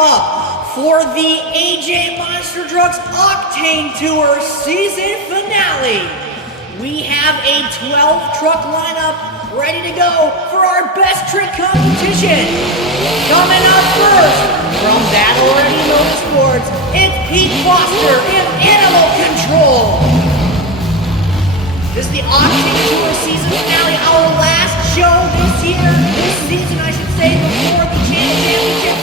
up for the AJ Monster Trucks Octane Tour season finale. We have a 12 truck lineup ready to go for our best trick competition. Coming up first, from Battle Ready Motorsports, it's Pete Foster in Animal Control. This is the Octane Tour season finale, our last show this season, I should say, before the championship.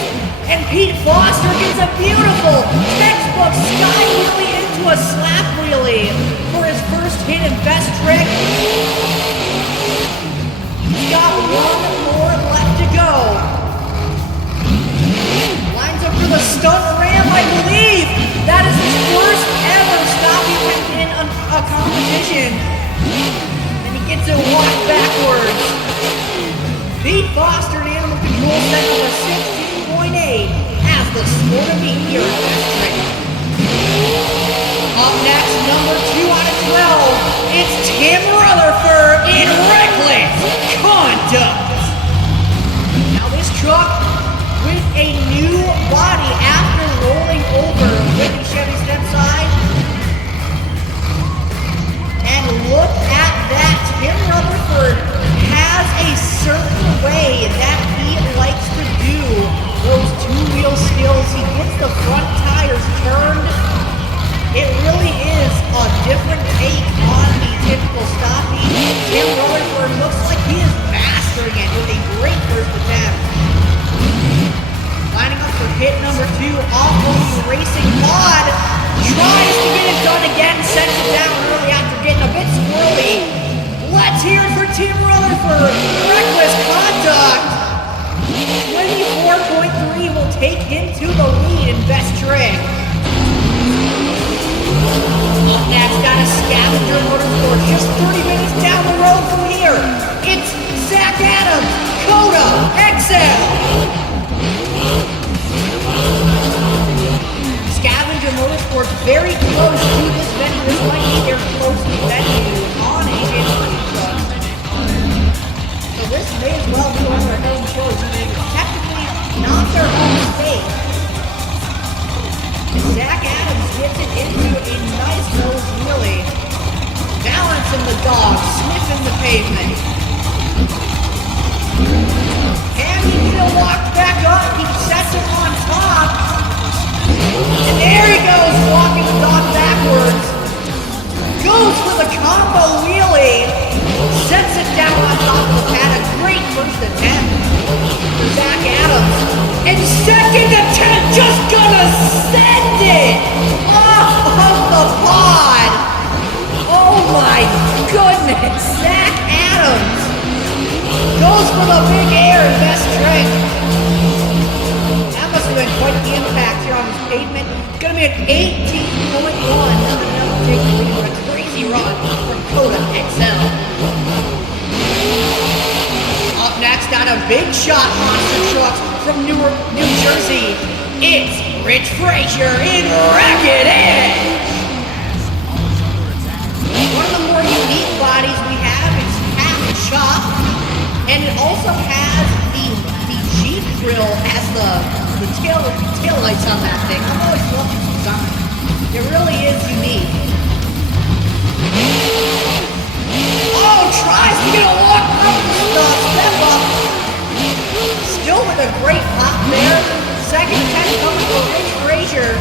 And Pete Foster gets a beautiful textbook sky wheelie into a slap wheelie for his first hit and best trick. He's got one more left to go. Lines up for the stunt ram, I believe. That is his first ever stopping in a competition. And he gets it walk backwards. Pete Foster in Animal Control set up a 16.8 as the score to beat here at Best Trick. Up next, number 2 out of 12, it's Tim Rutherford in Reckless Conduct. Now this truck with a new body after rolling over with the Chevy step side. And look at that, Tim Rutherford has a certain way that he likes to do those two-wheel skills. He gets the front tires turned. It really is a different take on the typical stopping. Tim Rutherford looks like he is mastering it with a great first attempt. Lining up for hit number 2 off of the racing pod. Tries to get it done again, sets it down early after getting a bit squirrely. Let's hear it for Tim Rutherford. Reckless Conduct. 24.3 will take him to the lead in Best Trick. Up next, got a Scavenger Motorsports just 30 minutes down the road from here. It's Zach Adams, Coda, XL. Scavenger Motorsports very close to this venue. This might be their closest venue on AJ Monster Trucks. So this may as well be one of their home shows. Technically not their home state. Zach Adams gets it into a nice nose wheelie. Balancing the dog, sniffing the pavement. And he will walk back up. He sets it on top. And there he goes, walking the dog backwards. Goes for the combo wheelie. Sets it down on top of the pad. A great first attempt for Zach Adams. And second attempt, just gonna send it off of the pod. Oh my goodness, Zach Adams goes for the big air in Best Trick. That must have been quite the impact here on this pavement. It's gonna be an 18.1. Another take the lead for a crazy run from Coda XL. Up next on a big shot Monster Trucks from Newark, New Jersey, it's Rich Frazier in Racket Edge. One of the more unique bodies we have is half chop, and it also has the Jeep grill as the tail lights on that thing. I've always loved this design. It really is unique. Oh, tries to get a walk up step up. Still with a great pop there. Second attempt coming for Rich Frazier.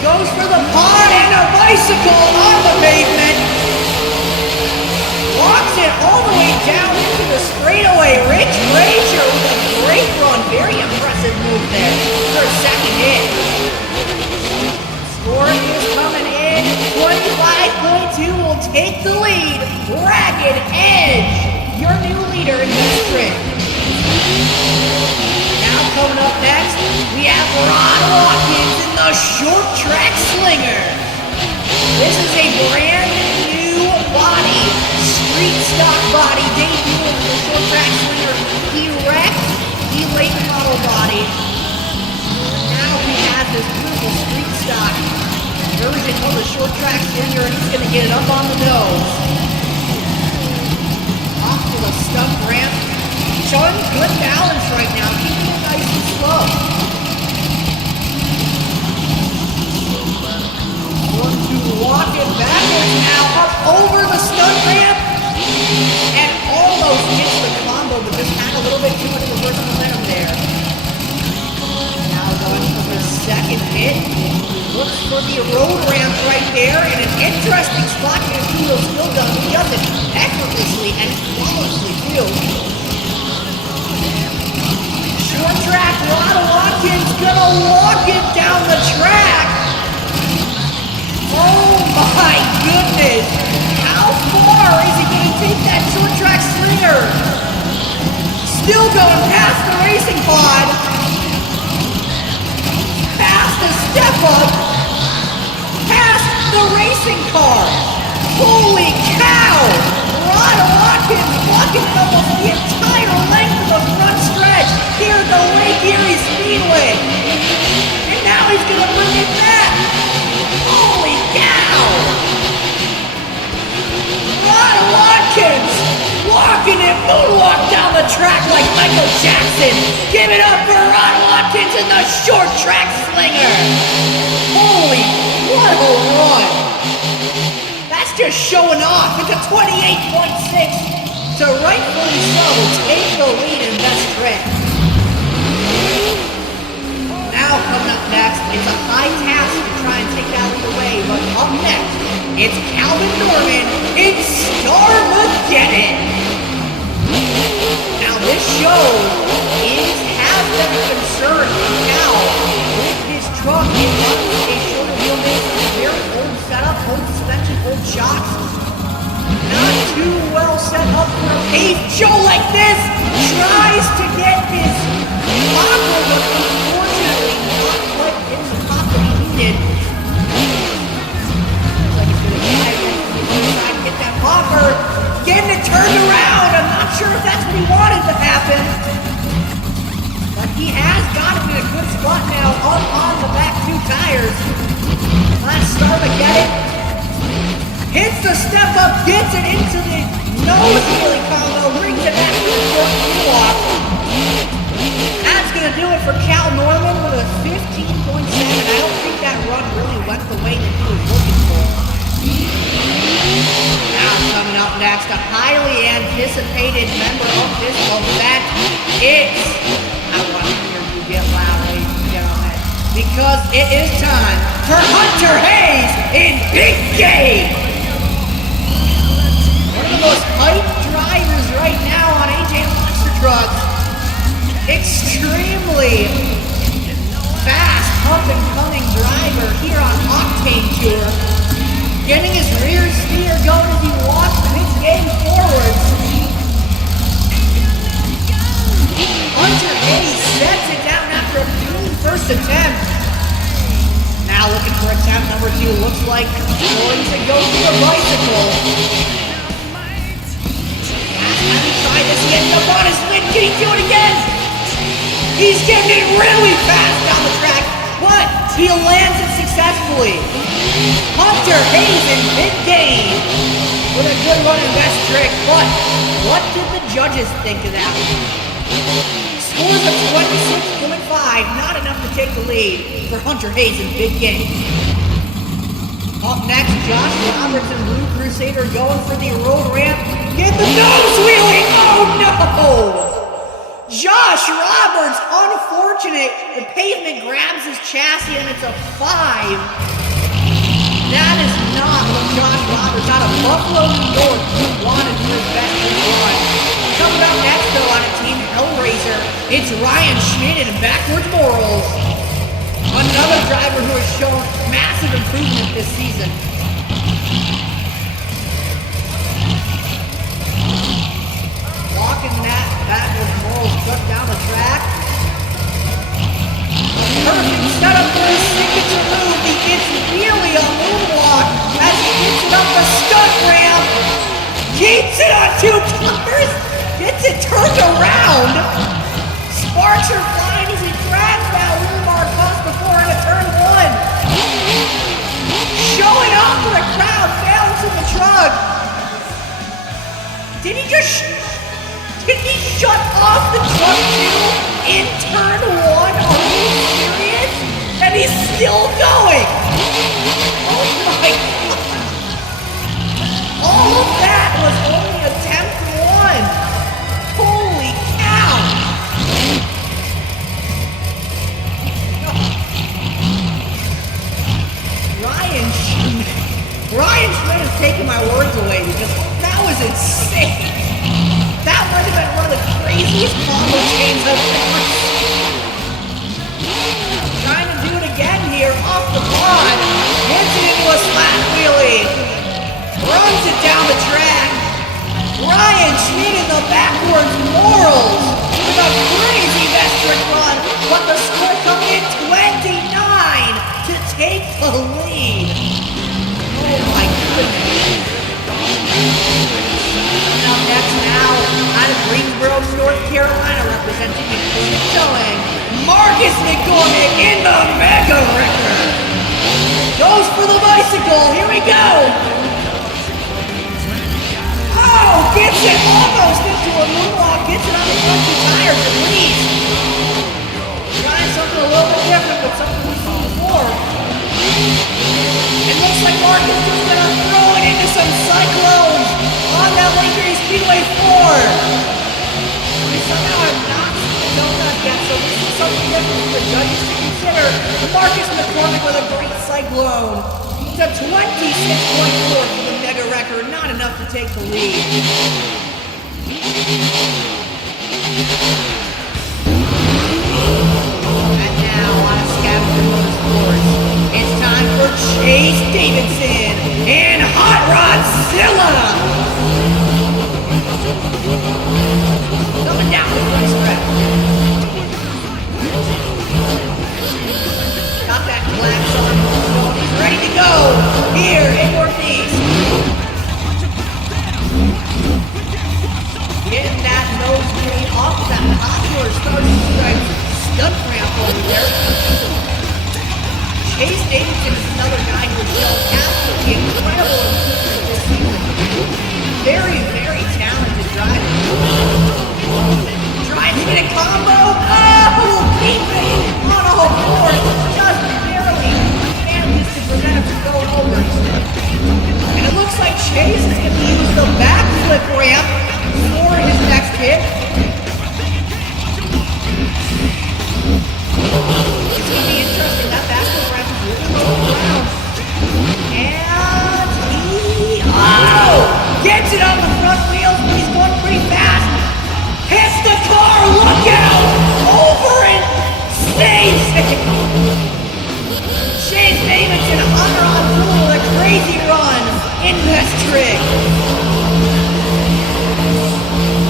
Goes for the pod and a bicycle on the pavement. Walks it all the way down into the straightaway. Rich Frazier with a great run. Very impressive move there for a second hit. Score is coming in. 25.2 will take the lead. Ragged Edge, your new leader in this trick. Now coming up next, we have Ron Watkins in the short track slinger. This is a brand new body, street stock body, debuting for the short track slinger. He wrecked the late model body. Now he has this beautiful street stock version of the short track slinger, and he's going to get it up on the nose. Off to the stunt ramp. showing good balance right now, keeping it nice and slow. One, two, walk it backwards now, up over the stunt ramp, and almost hits the combo, but just had a little bit too much reverse momentum there. Now going for the second hit, looks for the road ramp right there, and an interesting spot to get Kudo's still done. He does it effortlessly and flawlessly too. Short track, Rod Watkins gonna walk it down the track. Oh my goodness! How far is he gonna take that short track slinger? Still going past the racing pod. Past the step up. Past the racing car. Holy cow! Rod Watkins walking almost the entire length of the front stretch here at the Lake Erie Speedway. And now he's gonna bring it back. Holy cow! Rod Watkins walking it moonwalk down the track like Michael Jackson. Give it up for Rod Watkins in the short track slinger. Holy, what a run. That's just showing off. It's a 28.6 to rightfully so take the lead in best trip. Now coming up next, it's a high task to try and take that lead away, but up next, it's Calvin Norman in Starmageddon. Now this show has been a concern now with his truck. It runs a shorter wheelbase, a very old setup, old suspension, old shocks. Not too well set up for a paved show like this. Tries to get his popper, but unfortunately not quite getting the pop that he needed. Looks like he's gonna dive in from the other side and get that popper. Getting it turned around. I'm not sure if that's what he wanted to happen. But he has got him in a good spot now up on the back two tires. Last Starmageddon. Hits the step up, gets it into the nose wheelie combo, brings it back to the short wheel-off. That's going to do it for Cal Norman with a 15.7. I don't think that run really went the way that he was looking for. Now coming up next, a highly anticipated member of this event. I want to hear you get loud, ladies and gentlemen, because it is time for Hunter Hayes in Big Game. One of the most hyped drivers right now on AJ Monster Trucks. Extremely fast, up-and-coming driver here on Octane Tour. Getting his rear steer going as he walks this game forwards. Hunter Hayes sets it down after a clean first attempt. Now looking for attempt number 2. Looks like going to go to the bicycle. Have he tried this? He ends up on his lid. Can he do it again? He's getting it really fast down the track, but he lands it successfully. Hunter Hayes in Big Game with a good run and best trick, but what did the judges think of that? Scores of 26.5, not enough to take the lead for Hunter Hayes in Big Game. Up next, Josh Roberts and Blue Crusader going for the road ramp. Get the nose wheelie! Oh no! Josh Roberts, unfortunate. The pavement grabs his chassis and it's a 5. That is not what Josh Roberts out of Buffalo, New York wanted for his best run. Coming up next though on a Team Hellraiser, it's Ryan Schmidt and Backwards Morals. Another driver who has shown massive improvement this season. Walking that Backwards Morals truck down the track. Perfect setup for his signature move. He gets really a moonwalk as he gets it up the stunt ramp. Keeps it on 2 tires. Gets it turned around. Sparks are flying as he grabs that wheel bar across before into turn 1. Showing off to the crowd. Balancing the truck. Did he shut off the truck too in turn 1. Are you serious? And he's still going. Oh my God. All of that was only attempt 1. Holy cow. Ryan Schmidt is taking my words away because that was insane. That might have been one of the craziest combo chains I've ever seen. Trying to do it again here off the pod. Hits it into a slap wheelie. Runs it down the track. Ryan Schmidt in the backwards morals with a crazy metric run, but the score coming in 29 to take the lead. Oh my goodness. Up next now, out of Greensboro, North Carolina, representing McCormick Towing, Marcus McCormick in the Mega Wrecker. Goes for the bicycle, here we go. Oh, gets it almost into a moonwalk, gets it on the front two tires at least. Trying something a little bit different, but something we've seen before. It looks like Marcus is going to throw it into some cyclones on that Lake Erie Speedway 4. We somehow have not seen the donut yet, so this is something different for the judges to consider. Marcus McCormick with a great cyclone. To 26.4 for the Mega Wrecker, not enough to take the lead. And now on a Scavenger Motorsports, it's time for Chase Davidson and Hot Rodzilla. Coming down the front stretch. Got that glass on, he's ready to go here in Northeast. Getting that nose green off of that popular starting strike stunt ramp over there. Chase Davidson is another guy who has shown absolutely incredible improvement this season. Very, very talented driver. Trying to get a combo. Oh, keep it on all fours. Just barely manages to prevent him from going over instead. And it looks like Chase is going to use the backflip ramp for his next hit. It's going to be interesting. That backflip ramp is really low down. And he, gets it on the front wheels, but he's going pretty fast. Hits the car, look out! Over and saves it! Chase Davidson, Hunter on through with a crazy run in this trick.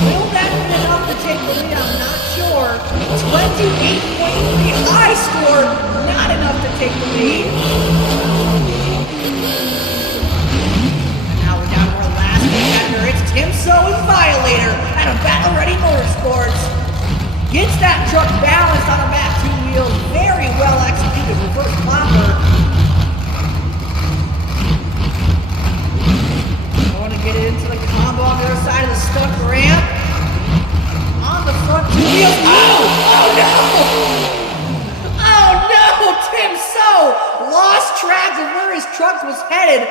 Will that be enough to take the lead? I'm not sure. 28.3 high score, not enough to take the lead. And now we're down to our last contender. It's Tim So and Violator out of Battle Ready Motorsports. Gets that truck balanced on the back two wheels. Very well executed reverse bomber. Going to get it into the combo on the other side of the stunt ramp. On the front two wheels. Oh no! Oh no! Tim So lost track of where his truck was headed.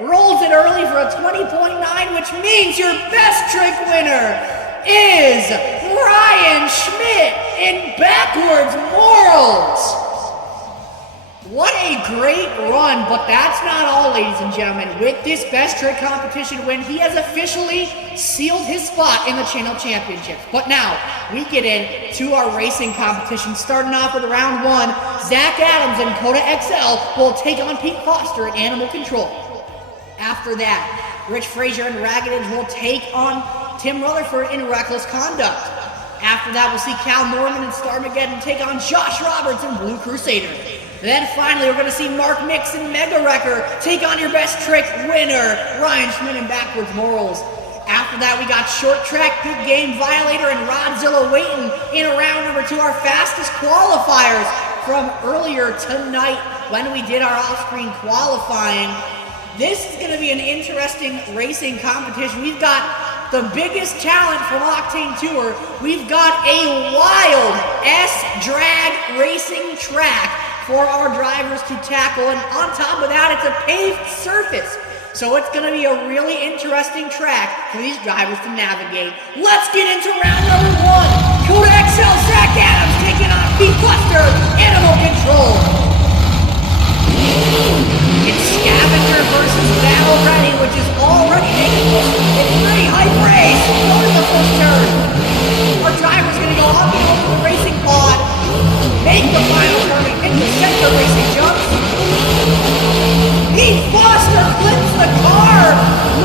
Rolls it early for a 20.9, which means your best trick winner is Ryan Schmidt in backwards morals. What a great run, but that's not all, ladies and gentlemen. With this best trick competition win, he has officially sealed his spot in the Channel Championships. But now, we get into our racing competition. Starting off with round 1, Zach Adams and Coda XL will take on Pete Foster in Animal Control. After that, Rich Frazier and Ragged Edge will take on Tim Rutherford in Reckless Conduct. After that, we'll see Cal Norman and Starmageddon take on Josh Roberts in Blue Crusader. And then finally, we're going to see Mark Mix and Mega Wrecker take on your best trick winner, Ryan Schmidt in Backwards Morals. After that, we got Short Track, Big Game Violator, and Rodzilla waiting in round number 2, our fastest qualifiers from earlier tonight when we did our off-screen qualifying. This is going to be an interesting racing competition. We've got the biggest challenge from Octane Tour. We've got a wild S-drag racing track for our drivers to tackle, and on top of that, it's a paved surface. So it's gonna be a really interesting track for these drivers to navigate. Let's get into round number 1. Coda XL Zach Adams taking on Pete Buster, Animal Control. It's Scavenger versus Battle Ready, which is already making a pretty hype race. Go to the first turn. Our driver's gonna go up and over the racing pod, make the final turn and hit the center racing jumps. Pete Foster flips the car,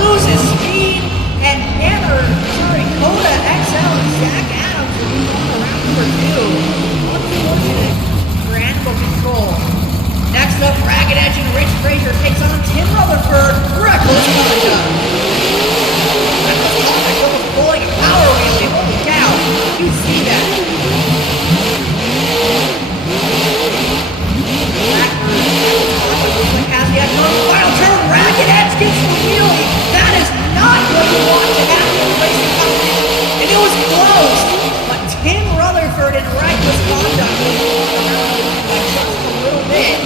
loses speed, and Hammer during Coda XL and Zach Adams will move on to round number 2. Unfortunate for Animal Control. Next up, Ragged Edge and Rich Frazier takes on Tim Rutherford, Reckless Conduct. Reckless Conduct was pulling a power wheel, holy cow, you see that. Looks like has the final turn, Ragged Edge gets the wheelie. That is not what you want to happen in racing competition. And it was close, but Tim Rutherford and Reckless Conduct was around by just a little bit.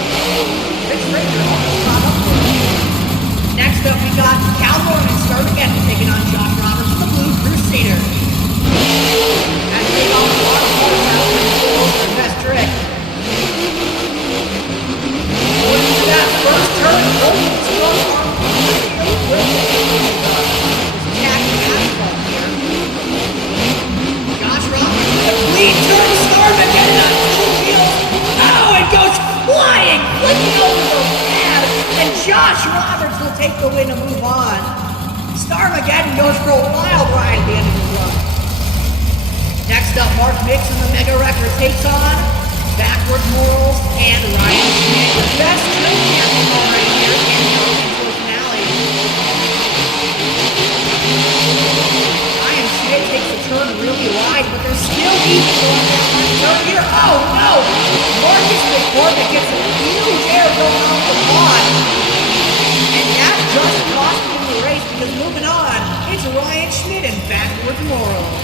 Rich Frazier almost caught up to him. Next up, we got Cowboy and Start Again taking on Josh Roberts with the Blue Crusader. As they all are their best trick. Going into that first turn, holding the strong arm with attacking asphalt here. Josh Roberts with a clean turn, Start Again on 2 wheels. Oh, it goes flying, flicking over the pad, and Josh Roberts will take the win to move on. Starmageddon goes for a wild ride at the end of the run. Next up, Mark Mix and the Mega Wrecker takes on Backward Morals and Ryan Schmidt. The best turn here right here in the Octane finale. Ryan Schmidt takes the turn really wide, but there's still easy going down that turn here. Oh no! Marcus McCormick gets a huge air going off the pod. And that just cost him the race because moving on, it's Ryan Schmidt and Backward Morals.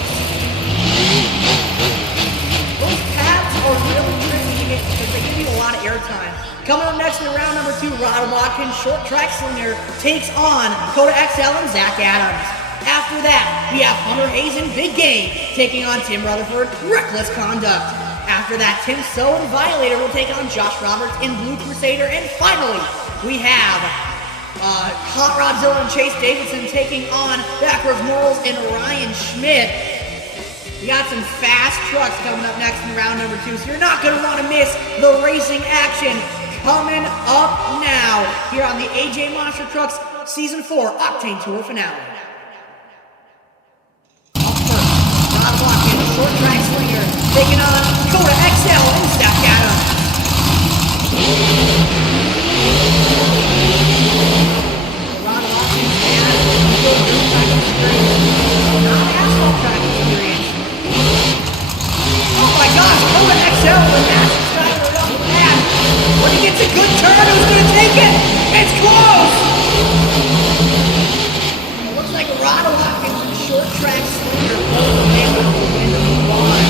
Those pads are really tricky to get because they give you a lot of airtime. Coming up next in round number 2, Rod Watkins, Short Track Slinger, takes on Coda XL and Zach Adams. After that, we have Hunter Hayes and Big Game taking on Tim Rutherford, Reckless Conduct. After that, Tim So and Violator will take on Josh Roberts in Blue Crusader. And finally, we have Hot Rodzilla and Chase Davidson taking on Backwards Morals and Ryan Schmidt. We got some fast trucks coming up next in round number 2, so you're not going to want to miss the racing action coming up now here on the AJ Monster Trucks Season 4 Octane Tour finale. Up first, Rod Watkins, Short Track Slinger, taking on Coda XL and Zach Adams. Rod Watkins has good dirt track experience, not asphalt track experience. Oh my gosh, Coda XL with massive driver up the pad. When he gets a good turn, who's going to take it? It's close! It looks like Rod Watkins and Short Track Slinger both able to win the one.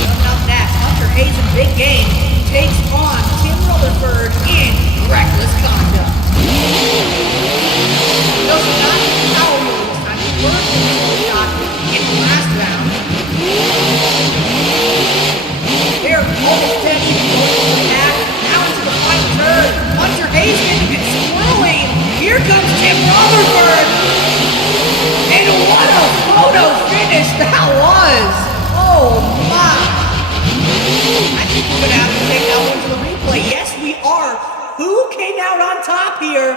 Coming up next, Hunter Hayes and Big Game takes on Tim Rutherford in Reckless Conduct. No, not power move this time. He learned the shot in the last round. Here, almost 10 feet going to the back, now into the final turn. Hunter Hayes getting it swirling. Here comes Tim Rutherford. And what a photo finish that was. Oh my. I think we're going to have to take that one to the replay. Yes, we are. Who came out on top here?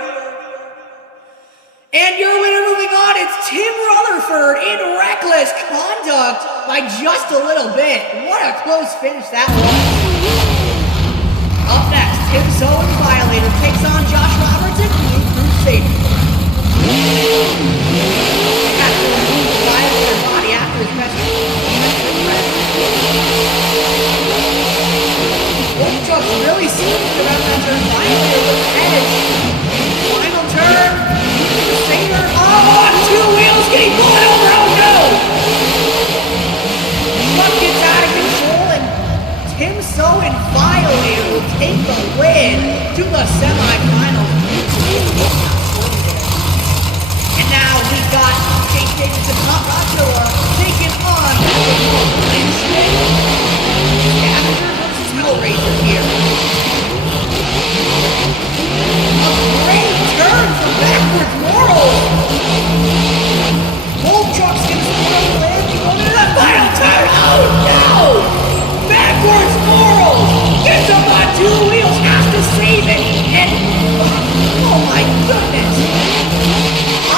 And your winner moving on, it's Tim Rutherford in Reckless Conduct by just a little bit. What a close finish that was. Up next, Tim So and Violator takes on Josh Roberts in Blue Crusader. Has to remove the Violator body after his best Both trucks really slipped around that turn. Violator with edge. Final turn. going over, oh no! Truck gets out of control, and Timso and Violator will take the win to the semifinals. And now we got Chase Davidson, Hot Rod Tour taking on Scavenger versus Hellraiser here. A great turn from backwards Morals. Old Truck's gonna score the win. Going to the final turn. Oh no! Backwards Morals gets up on two wheels, has to save it, and oh my goodness!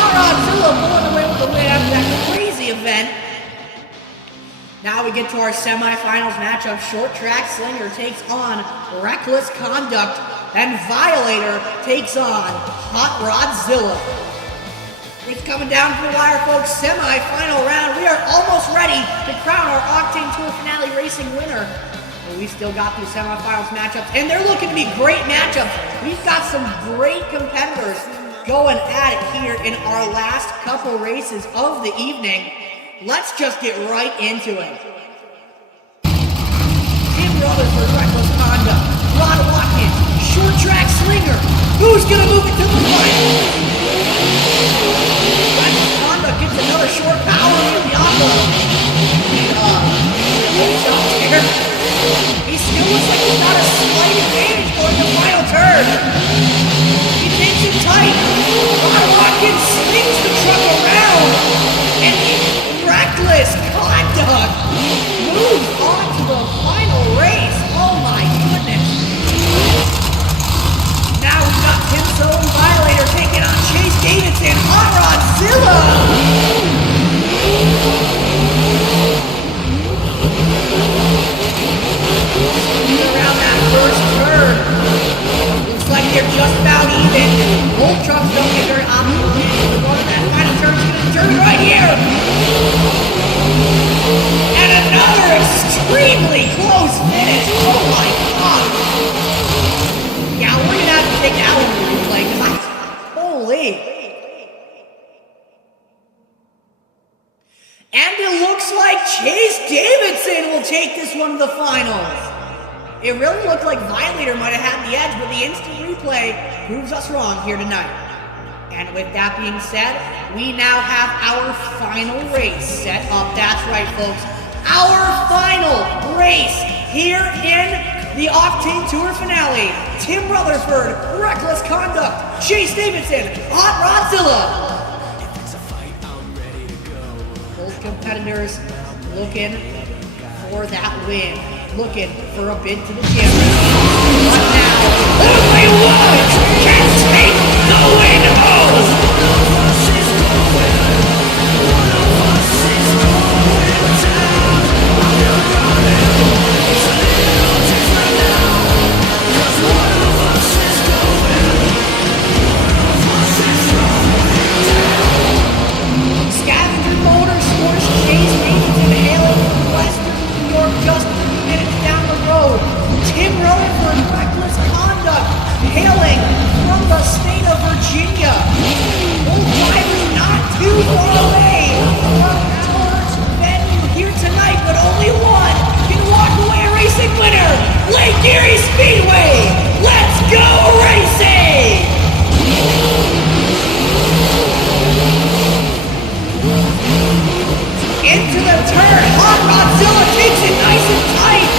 Godzilla pulling away with the win after that crazy event. Now we get to our semifinals matchup. Short Track Slinger takes on Reckless Conduct, and Violator takes on Hot Rodzilla. It's coming down to the wire, folks. Semi-final round. We are almost ready to crown our Octane Tour Finale Racing winner. But we still got these semifinals matchups, and they're looking to be great matchups. We've got some great competitors going at it here in our last couple races of the evening. Let's just get right into it. Tim Rutherford, Reckless Conduct, Rod Watkins, Short Track Slinger. Who's gonna move it to the final? Reckless Conduct gets another short power in the envelope. He still looks like he's got a slight advantage going the final turn. He takes it tight. Rod Watkins swings the truck around, and Reckless Conduct moves on to the final race. Oh my goodness. Now we've got Timso and Violator taking on Chase Davidson, Hot Rodzilla. Around that first turn. Looks like they're just about even. Old trucks don't get very optimal. One of that final turn is going to turn right here. And another extremely close finish. Oh my god. Yeah, we're going to have to take that one to replay because holy. And it looks like Chase Davidson will take this one to the finals. It really looked like Violator might have had the edge, but the instant replay proves us wrong here tonight. And with that being said, we now have our final race set up. That's right, folks. Our final race here in the Octane Tour finale. Tim Rutherford, Reckless Conduct, Chase Davidson, Hot Rodzilla. Both competitors looking for that win. Looking for a bid to the championship. But now, only one can take the win home! Scavenger Motorsports, Chase Davidson hailing from Western New York, just minutes down the road. Tim Rutherford, Reckless Conduct, hailing from the state of Virginia. Both drivers not too far away from our venue here tonight, but only one can walk away a racing winner. Lake Erie Speedway. Let's go racing! Into the turn, Hot Rodzilla takes it nice and tight.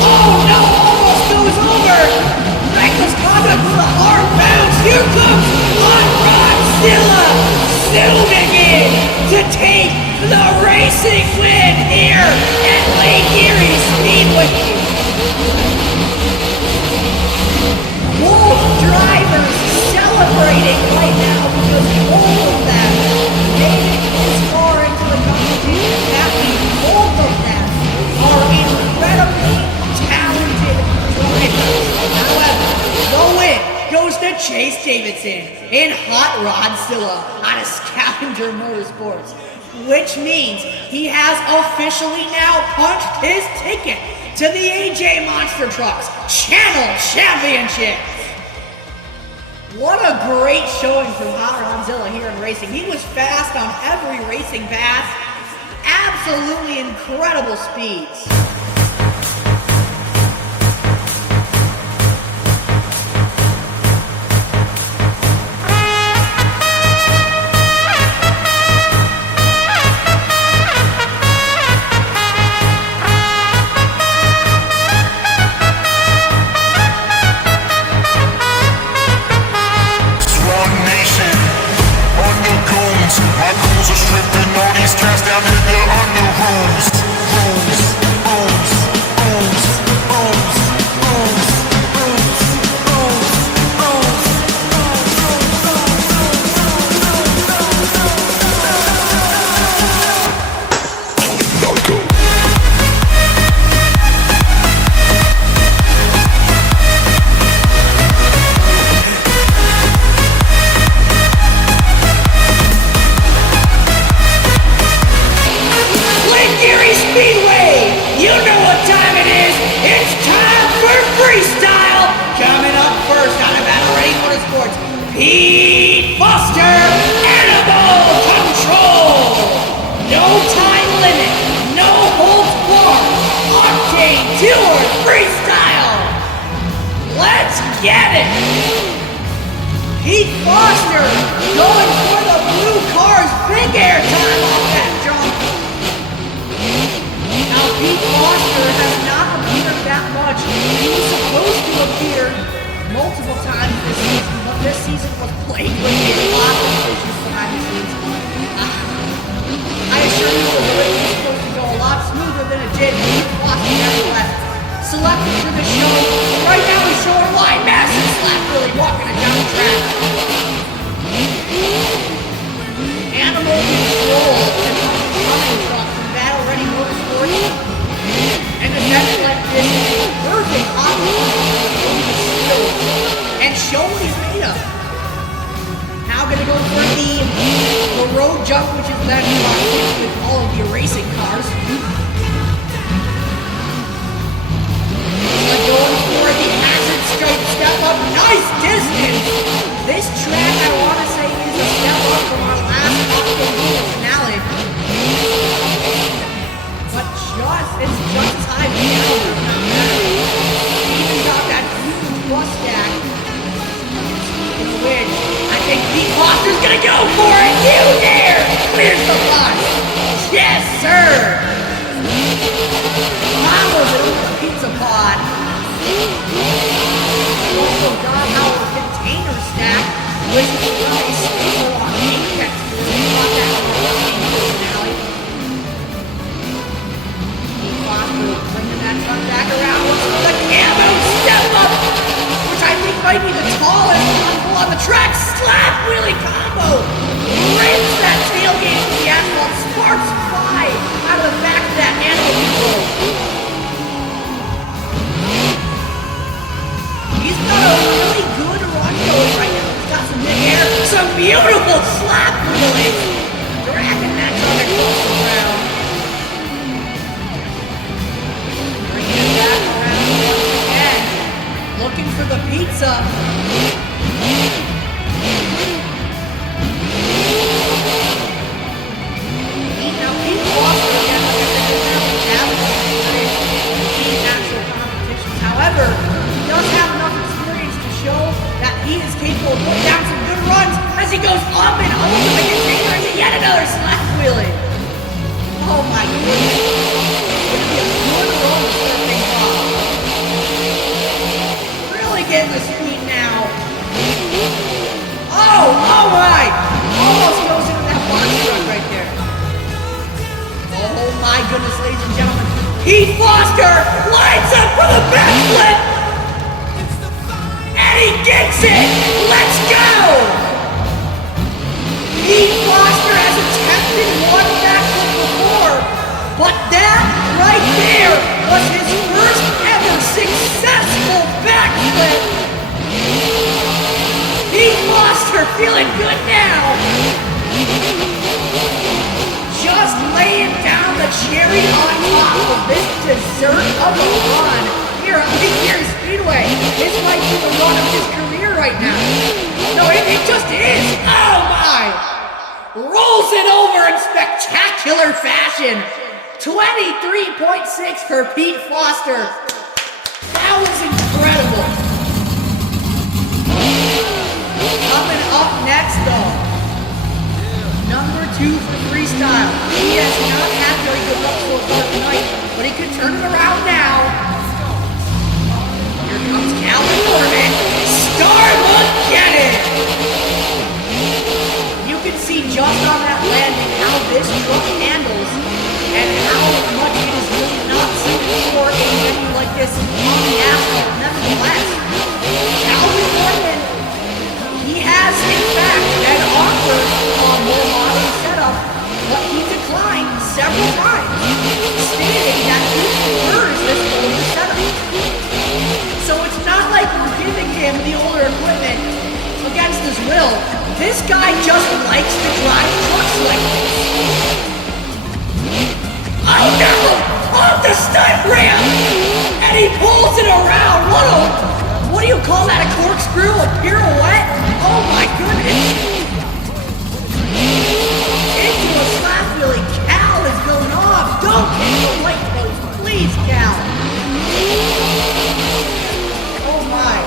Oh no, almost goes over. Reckless Conduct with a hard bounce. Here comes Hot Rodzilla zooming in to take the racing win here at Lake Erie Speedway. Both drivers celebrating right now because all of them made it this far into the competition. That means both of them are incredibly talented drivers. However, the win goes to Chase Davidson in Hot Rodzilla out of Scavenger Motorsports, which means he has officially now punched his ticket to the AJ Monster Trucks Channel Championship. What a great showing from Ronzilla here in racing. He was fast on every racing pass. Absolutely incredible speeds. Lake Erie Speedway! You know what time it is! It's time for freestyle! Coming up first on Battle Ready Motorsports, Pete Foster, Animal Control! No time limit, no holds barred, Octane Tour freestyle! Let's get it! Pete Foster going for the blue car's big air time off that jump. Now Pete Foster has not appeared that much. He was supposed to appear multiple times this season, but this season was plagued with a lot of issues behind the scenes. I assure you the race was supposed to go a lot smoother than it did. Pete Foster nevertheless selected for the show. Right now he's showing why massive slap really walking it down the track. Animal Control and coming from Battle Ready Motorsports. And a event like this is a perfect opportunity and show what he's made of. Now gonna go for the road jump, which is then with all of the racing cars. Going for the acid straight step up, nice distance. This track I want to say is a step up from our last Octane Tour finale. But it's just as high now, it's not better. Even got that huge mustache in the win. I think Pete Foster's gonna go for it. You dare! Clears the bus. Yes, sir. Mama's over the pizza pod. Also got our container stack with rice. So on Apex, we got that finale. Bringing that truck back around with the camo step up, which I think might be the tallest combo on the track. Slap wheelie combo. Rips that tailgate to the asphalt. Sparks fly out of the back of that Animal Control. He's got a really good run going right now. He's got some mid-air, some beautiful slap wheeling. Dragging that truck across the ground. Bringing it back around once again. Looking for the pizza. Now, Pete Foster, again, like I said, doesn't have the average in actual competitions. However, he does have enough experience to show that he is capable of putting down some good runs as he goes up and over the container into yet another slap wheeling. Oh my goodness. It's going to be a good run to start things off. Really getting the speed now. Oh, all right. Almost goes into that box truck right there. Oh my goodness, ladies and gentlemen. Pete Foster lines up for the backflip. And he gets it. Let's go. Pete Foster has attempted one backflip before, but that right there was his first ever successful backflip. Pete Foster feeling good now. Just laying down the cherry on top of this dessert of a run here at Lake Erie Speedway. This might be the run of his career right now. No, it just is. Oh my! Rolls it over in spectacular fashion. 23.6 for Pete Foster. That was incredible. Coming up next though, number 2 for freestyle. He has not had very good luck so far tonight, but he could turn it around now. Here comes Calvin Norman. Starmageddon! You can see just on that landing how this truck handles and how much it is really not suited for a venue like this on the asphalt. Nevertheless, Calvin Norman, he has in fact been offered a more modern setup, but he declined several times, stating that he prefers this older setup. So it's not like we're giving him the older equipment against his will. This guy just likes to drive trucks like this. Oh no! Off the stunt ramp! And he pulls it around. What do you call that? A corkscrew? A pirouette? Oh my goodness! Into a slap wheelie. Cal is going off. Don't hit the light post, please, Cal. Oh my.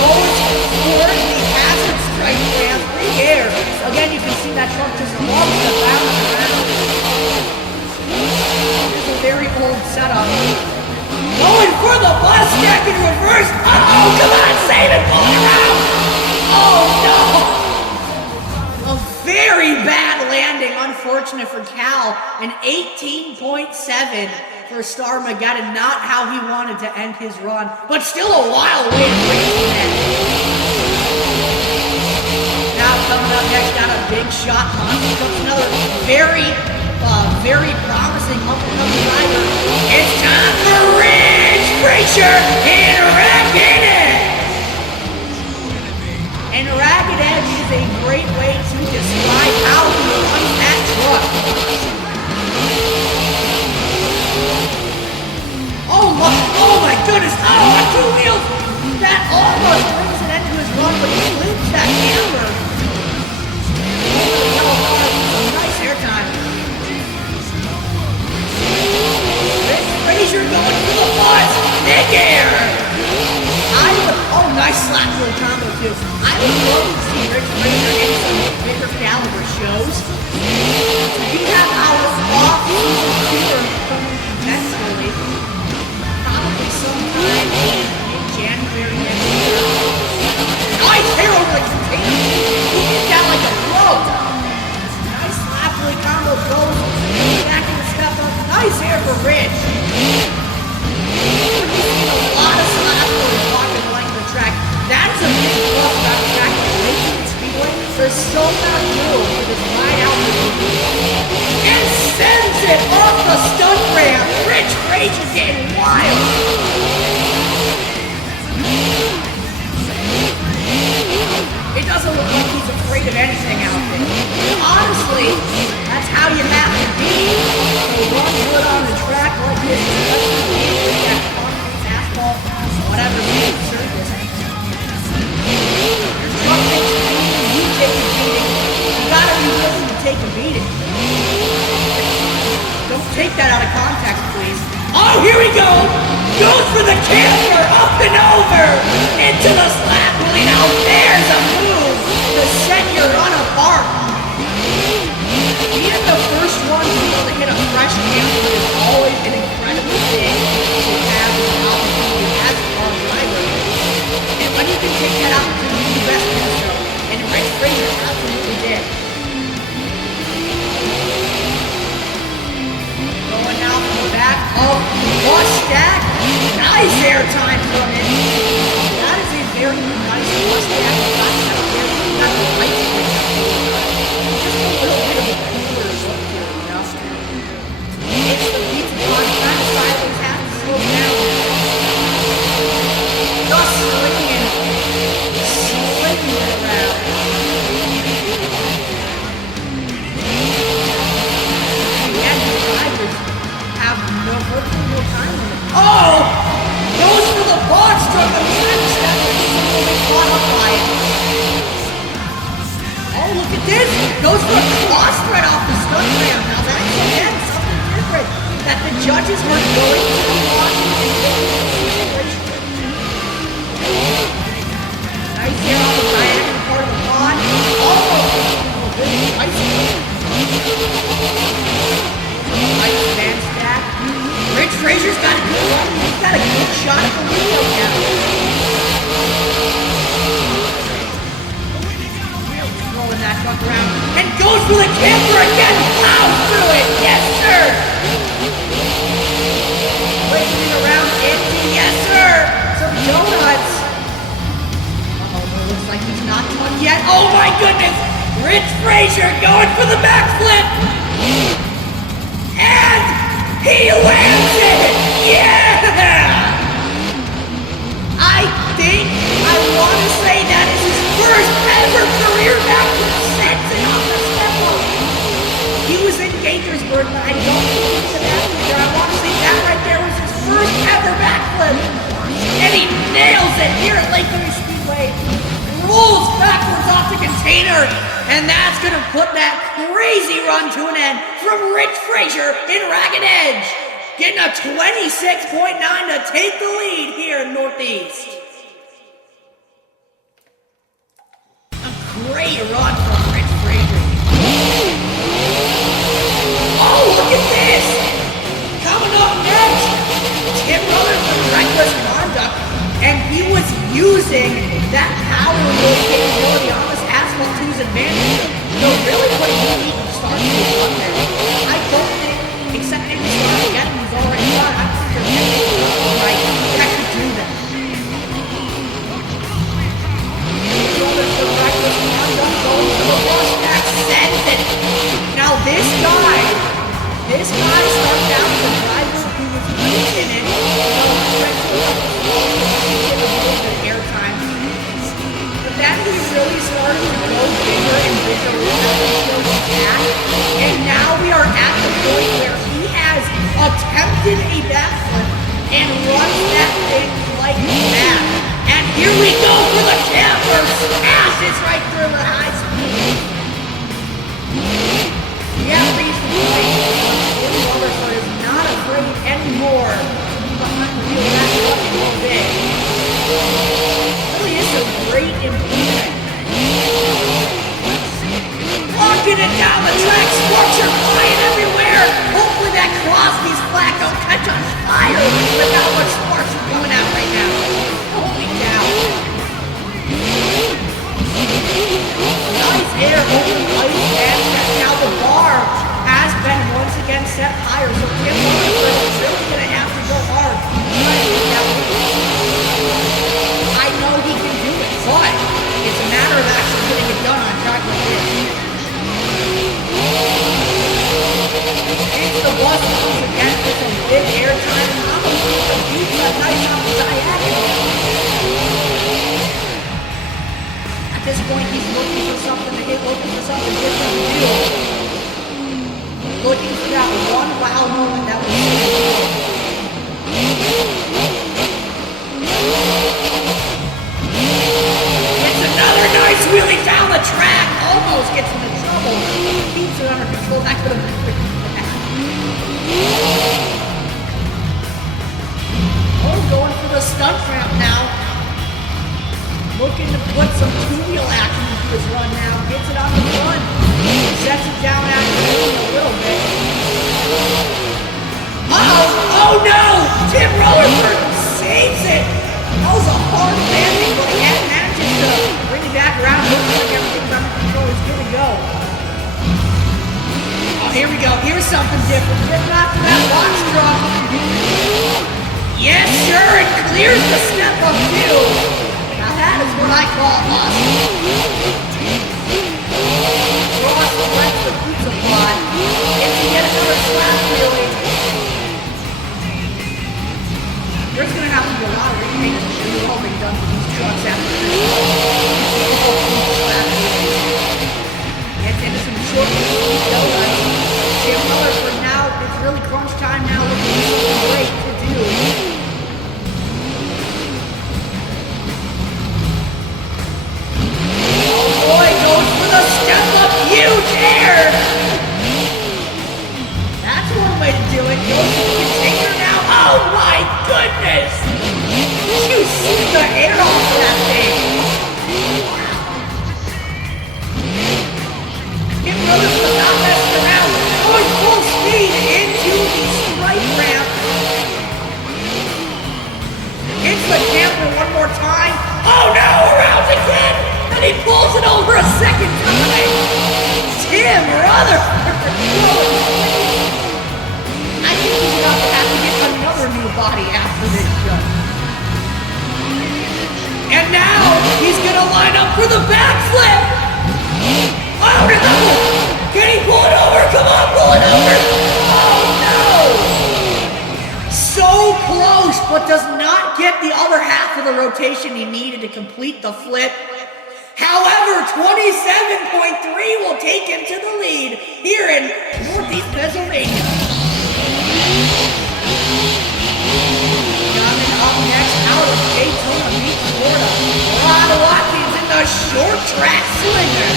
Goes for the hazard strike ramp in the air. Again, you can see that truck just loves to bounce around. It's a very old setup. Going for the bus stack in reverse. Uh-oh, come on, save it, pull it around. Oh A very bad landing, unfortunate for Cal. An 18.7 for Starmageddon. Not how he wanted to end his run, but still a wild way to break the net. Now coming up next, got a big shot. Monty comes another very promising up-and-coming rider. It's time for Ridge Frazier in Ragged Edge. And Ragged Edge is a great way to describe how he runs that truck. Oh my goodness! Oh, on 2 wheels! That almost brings an end to his run, but he flips that hammer. Over the yellow car, some nice airtime. Frazier going for the bus. Nick Air. Nice slap wheel combo too. I would love to see Rich Frazier in some bigger caliber shows. We have our off-season tour eventually, probably sometime in January next year. Nice hair over the container. He did that like a pro. Nice slap wheel combo goes back in the step up. Nice hair for Rich. We're using a lot of slap wheels walking the length of the track. That is a big plus about the track at Lake Erie Speedway. There's so much room for this ride out and sends it off the stunt ramp. Rich Frazier getting wild. It doesn't look like he's afraid of anything out there. Honestly, that's how you have to be. To run good on the track like this, especially with that concrete, asphalt, whatever big surface. Your truck takes a beating, you take a beating. You gotta be willing to take a beating. Don't take that out of context, please. Oh, here we go. Goes for the camper, up and over, into the slap wheel. Now there's a move to set your run apart. Being the first one to be able to hit a fresh camper is always an incredible thing to have an opportunity as a driver. And when you can take that opportunity, you best do so. And Rich Frazier absolutely did. Going now from the back of the bus stack. Nice airtime from it. That is a very nice bus stack. Got the light switch. Just a little bit of a cooler look to it, you know? It's the pizza box trying to sideways hat and slow down. Just swinging it around. And the drivers have no time limit. Oh! Goes struggling to set the step, but he's a little bit caught up by it. Oh, look at this! Goes for a cross right off the stunt ramp. Now that's again something different that the judges are going to be watching and looking at the situation. Nice here on the diagonal part of the pond. Oh, good bicycle. Nice man stack. Rich Frazier's got a good one. He's got a good shot at the window now. Throwing that truck around and goes for the camper again. Plows through it. Yes, sir. Waving around empty. Yes, sir. Some donuts. Looks like he's not done yet. Oh my goodness! Rich Frazier going for the backflip! And he lands it! Yeah! I want to say that is his first ever career backflip sensing off the step up. He was in Gaithersburg, but I don't think he was an athlete there. I want to say that right there was his first ever backflip. And he nails it here at Lake Erie Speedway. Rolls backwards off the container, and that's going to put that crazy run to an end from Rich Frazier in Ragged Edge, getting a 26.9 to take the lead here in Northeast. A great run from Rich Frazier. Oh, look at this! Coming up next, Tim Rutherford from Reckless Conduct, and he was using that power wheel capability on this asphalt to his advantage. So really what he needed to start to do on there. I don't think, except maybe start getting he's already done. I don't think there's anything right that could do that. Rutherford Reckless Conduct going to the rush back, sends it. Now this guy starts out as a driver who was using it. Then we really started to go bigger and bigger with that. And now we are at the point where he has attempted a backflip and runs that thing like that. And here we go for the camper. Smashes right through the high speed. Yeah, recently, Tim Rutherford is not afraid anymore. Behind the wheel of that truck a little bit. Really is a great improvement. Walking it down the track, sparks are flying everywhere. Hopefully that Crosby's flag don't catch on fire. But how much sparks are coming out right now? Holy cow. Nice air over the ice and now the bar has been once again set higher. So Tim Rutherford is really going to have to go hard. I know he can do it, but it's a matter of actually getting it done on a track like this. It's the bus once again with some big air time. I'm going to see some beats that nice off the diagonal. At this point, he's looking for something to hit, looking for something different to do. Looking for that one wow moment that was so cool. It's another nice wheelie down the track. Almost gets into trouble. Keeps it under control. That could have been quick. Oh, going for the stunt ramp now. Looking to put some two-wheel action into his run now. Gets it on the front. Sets it down actually a little bit. Oh no! Tim Rutherford saves it! That was a hard landing, but he had managed to bring it back around. Looks like everything's under control. He's good to go. Oh, here we go. Here's something different. Getting after that box truck. Yes, sir! It clears the step up too. Now that is what I call awesome. Cross the length of the pizza plot. Into yet another slap wheelie. There's going to have to be a lot of repaint and shit all been done for these trucks after this. Gets into some short donuts. Tim Rutherford now, it's really crunch time now. Looking for something great to do. do it. Goes to the container now. Oh my goodness! You shoot the air off that thing. Kim Brothers was not messing around. Going full speed into the stripe ramp. Hits the camper one more time. Oh no, around again! And he pulls it over a second time! Tim Rutherford! I think he's about to have to get another new body after this show. And now he's gonna line up for the backflip! Oh no! Can he pull it over? Come on, pull it over! Oh no! So close, but does not get the other half of the rotation he needed to complete the flip. However, 27.3 will take him to the lead here in Northeast Pennsylvania. Coming up next out of Daytona Beach, Florida, Rod Watkins in the short track slinger.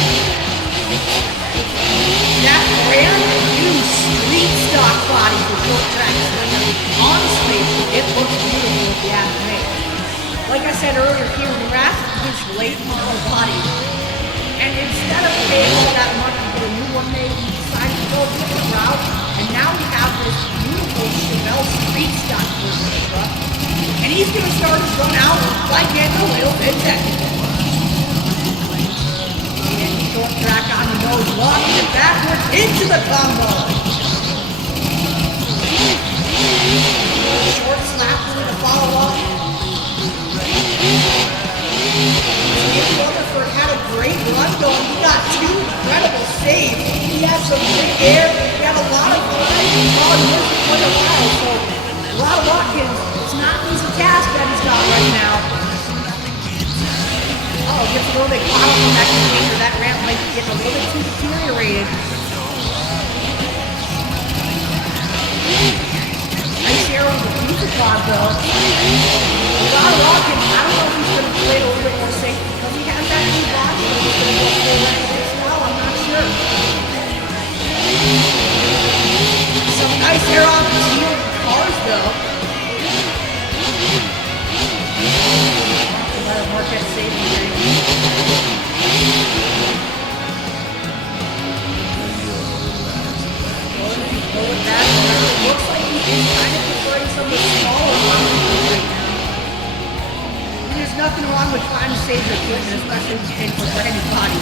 That brand new street stock body for short track slinger. Honestly, it looks beautiful if you ask me. Like I said earlier here, we were asked to push late model body. And instead of paying all that money to get a new one made, we decided to go a different route. And now we have this beautiful Chevelle street stock version of the truck. And he's going to start his run out by getting a little bit technical. And short track on the nose, walking it backwards into the combo. Short slap to follow up. Jim Rutherford had a great run going. He got two incredible saves. He had some big air. He had a lot of variety. He probably worked for quite a while. So, Rod Watkins, it's not an easy task that he's got right now. Oh, gets a little bit caught up on that container. That ramp might be getting a little bit too deteriorated. Nice air on the pizza pod, though. Rod Watkins, I don't know if he's going to play a little bit more safe because he has that new body. He's going to go full range now, I'm not sure. Some nice air on the steel cars, though. Let him work at safety range. Going back, it looks like he is kind of preferring some of the smaller ones right now. There's nothing wrong with trying to save your equipment, especially if you take for brand new body.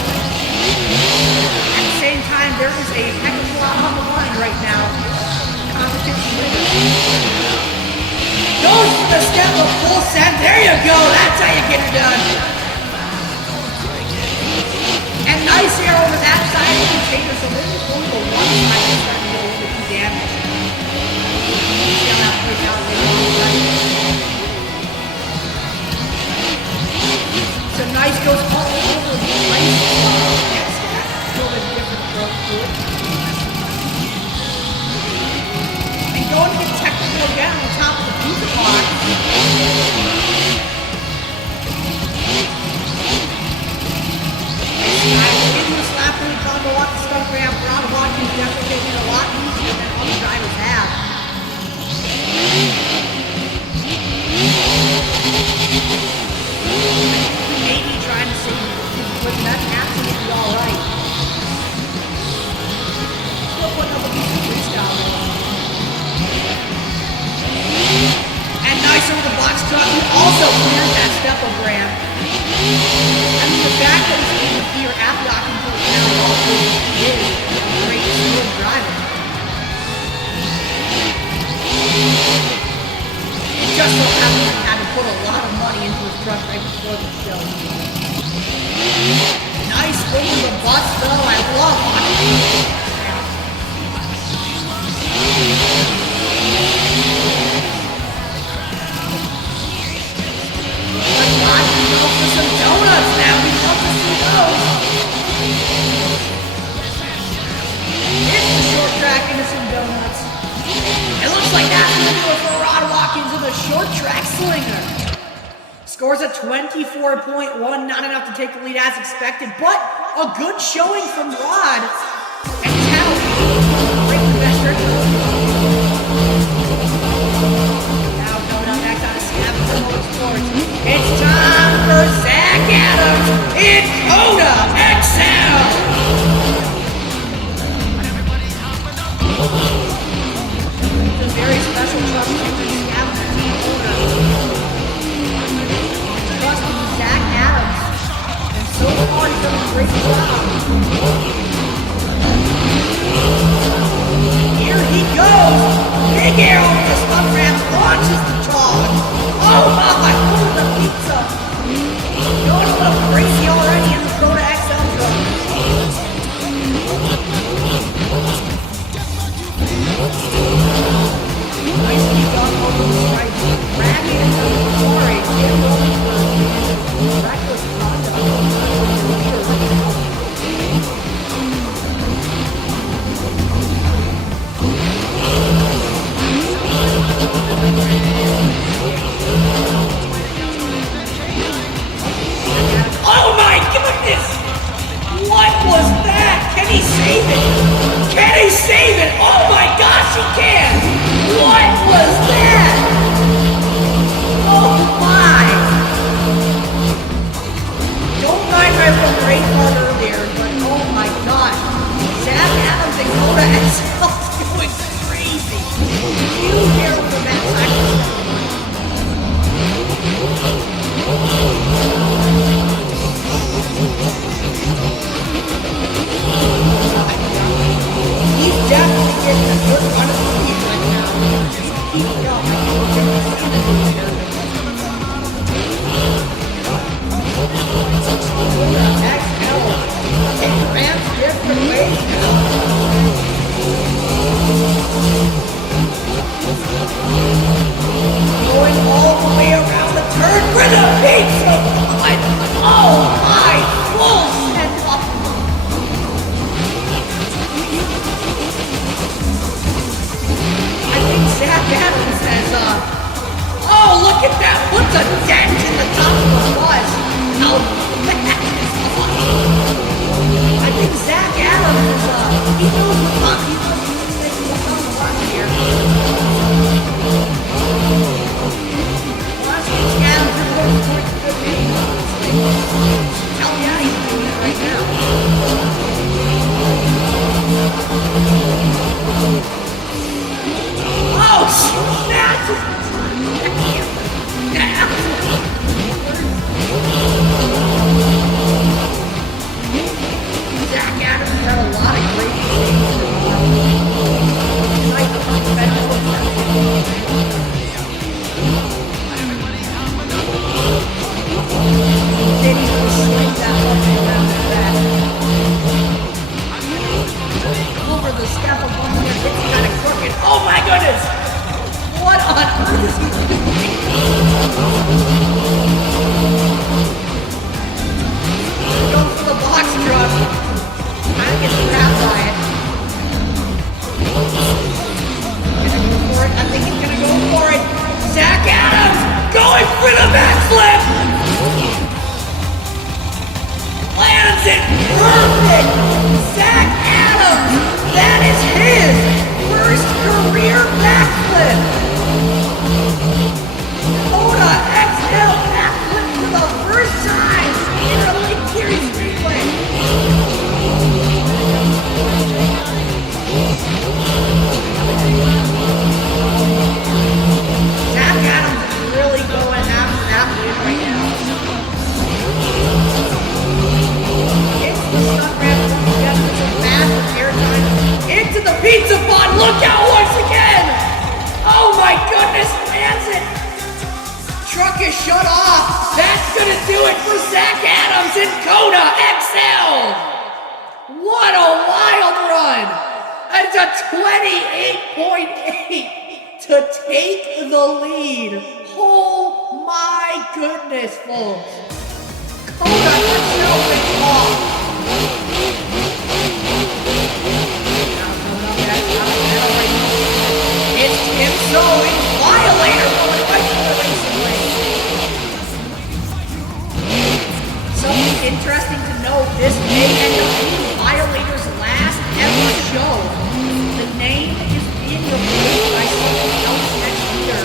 At the same time, there is a heck of a lot on the line right now. Competition winner. Goes for the step of full set. There you go. That's how you get it done. And nice air over that side of the container. So this is going to one side that's starting to go a little bit too damaged. See how that plays out later on, right? So nice goes all over the place. Next step, a little bit different approach to it. And going to get technical again on top of the pizza pod. Continuous lap when we combo off the stunt ramp. Rod Watkins definitely making it a lot easier than other drivers have. Maybe trying to save his equipment. That's absolutely alright. Still putting up a decent freestyle though. And nice over the box truck. He also clears that step-up ramp. I mean, the fact that he's able to clear after Octane Tour now also is great skill driving. It just so happens he had to put a lot of money into his truck right before the show. Nice swing of the bus though. I love Octane. For some donuts now, we love to see those. It's the short track into some donuts. It looks like that's going to do it for Rod Watkins in the short track slinger. Scores a 24.1, not enough to take the lead as expected, but a good showing from Rod. And he's had a great best record. Great job. Here he goes. Big arrow with the stunt ramp launches the dog. Oh my, over the pizza. Going a little crazy already in the Dakota XL truck. Nicely done over the stripes. Grabbing it to the floor. Again, going for reckless Oh my goodness! What was that? Can he save it? Can he save it? Oh my gosh, he can! What was that? Oh my! Don't mind my great part earlier, but oh my gosh. Zach Adams and Dakota XL going crazy. Huge arrow from that side. He's definitely getting a good run of speed right now. Just keep XL and ramps different ways going all the way around the turn for the pizza. Oh my, full send up. I think Zach Adams says, oh look at that, puts a dent in the top of the bus. How that is awesome. I think Zach Adams is, he knows what's up, he knows what's on the run here. Zach Adams is going towards the good game. Hell yeah, he's doing it right now. Oh, snap! Zach Adams had a lot of great things in the world. Tonight, the first better then he's going to swing that one around the back. Over the scaffold once again, it's kind of crooked. Oh my goodness! What on earth is he doing? Go for the box truck. Trying to get trapped by it. Gonna go for it. I think he's gonna go for it. Zach Adams going for the backflip. Lands it perfect. Zach Adams. That is his first career backflip. Dakota XL backflip for the first time in the Lake Erie Speedway. Zach Adams is really going after that win right now. It's the stunt ramp together with some massive airtime into the pizza pod. Look out once again! Oh my goodness, lands it! Truck is shut off. That's gonna do it for Zach Adams and Dakota XL. What a wild run! It's a 28.8 to take the lead. Oh my goodness, folks. Dakota XL went off. It's Tim So in Violator going right to the racing lane. Something interesting to note, this may end up being Violator's last ever show. The name is being replaced by someone else next year.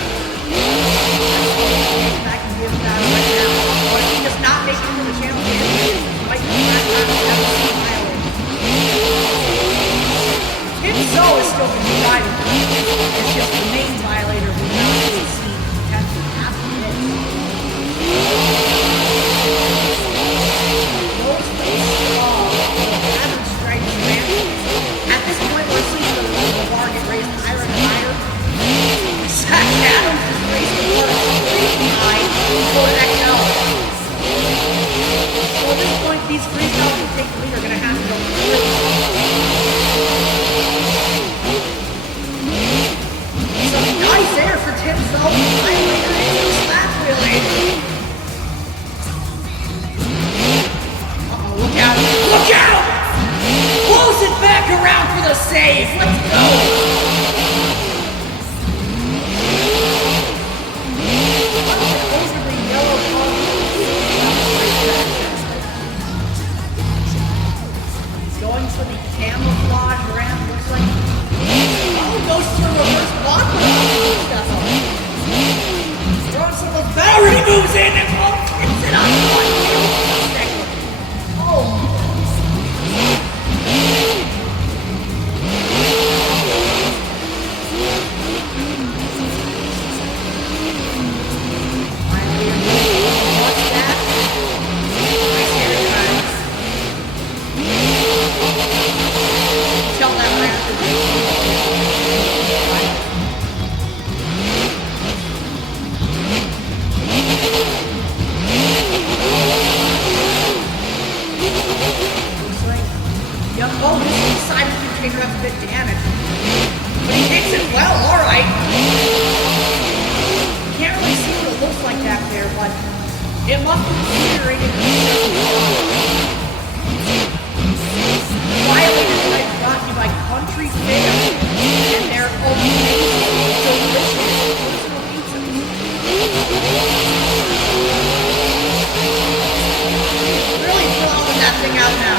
I can give that right now. But if he does not make it to the championship, it might be the last time we ever see Violator. Tim So is still going to be driving. It's just the main Violator who not really seen potential after this. Those things save. Let's go. Over the yellow going for the camouflage ramp. Looks like goes to a reverse block. Throwing some of those battery moves in and hits it on one. Oh. Watch that. Nice air time. Tell that ramp to do. Oh, this side container has a bit damaged. But he hits it well, alright. Can't really see what it looks like back there, but it must be deteriorated. Violated Life brought to you by Country Fair and their amazing, delicious personal pizzas. Really throwing that thing out now.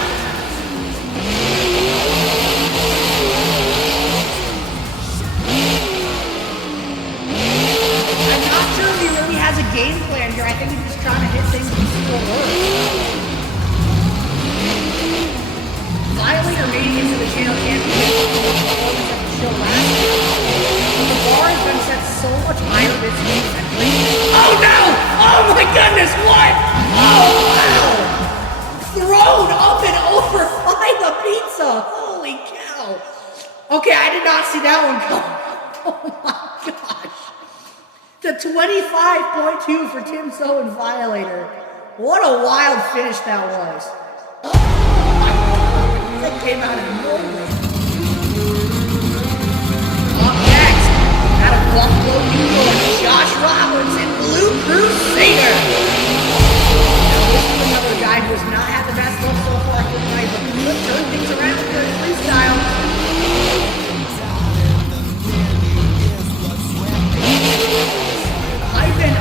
Has a game plan here. I think he's just trying to hit things and see what works. Violator made it into the channel championship show last year. The bar has been set so much higher this season. Oh no! Oh my goodness! What? Oh wow! Thrown up and over by the pizza. Holy cow! Okay, I did not see that one come. Oh my gosh! The 25.2 for Tim So and Violator. What a wild finish that was. Oh, that came out of nowhere. Up next, out of Buffalo, New York, Josh Roberts and Blue Crusader. Now this is another guy who has not had the best look so far here tonight, but he could turn things around for his freestyle.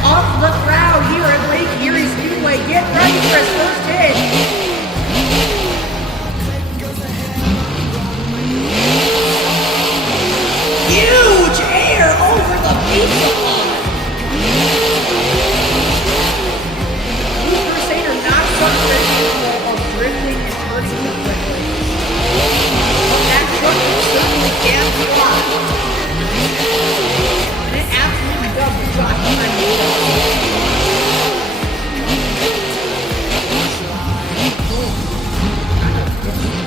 Up the crowd here at Lake Erie Speedway. Get ready for his first hit. Huge air over the pizza pod. Blue Crusader not successful of drifting and hurting the quickly. But that truck certainly can fly. And it absolutely does drop behind the wheel.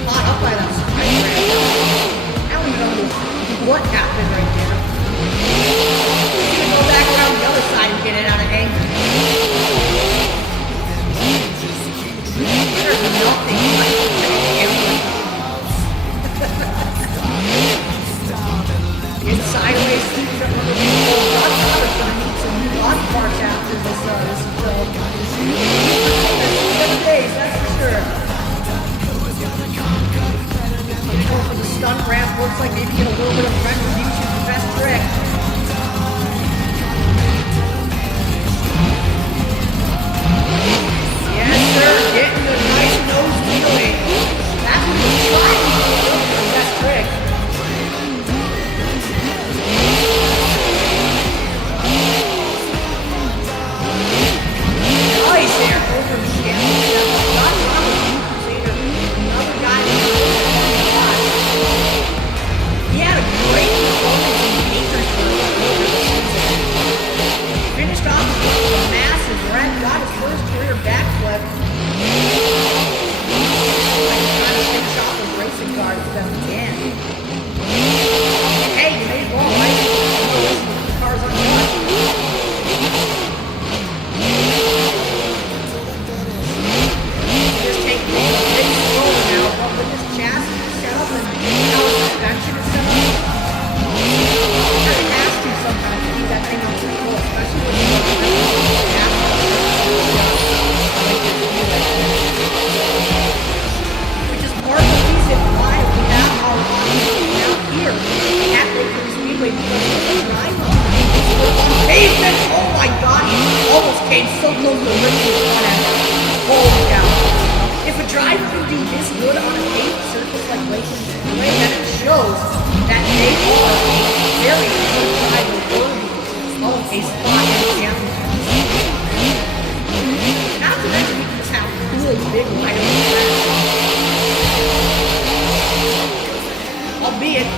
Caught up by that strike ramp. I don't even know what happened right there. He's gonna go back around the other side and get it out of anger. There's nothing like it's sideways, keeps up with the people. Josh Roberts gonna need some new body parts after this build. 7 days, that's for sure. Going for the stunt ramp, looks like maybe get a little bit of retribution, the best trick. Yes, sir, getting the nice nose wheeling. That's what he's trying to do, the best trick. Nice air over the channel. Not Robert Crusader, another guy that he had a great Speedway because of the driver. Pavement, oh my god, he almost came so close to ripping his front end. Holy cow. If a driver can do this good on a paved surface like Lake Erie Speedway, then it shows that they are a very good driver worthy of a spot in the championship. Not to mention we just have really big rider on the track. Albeit,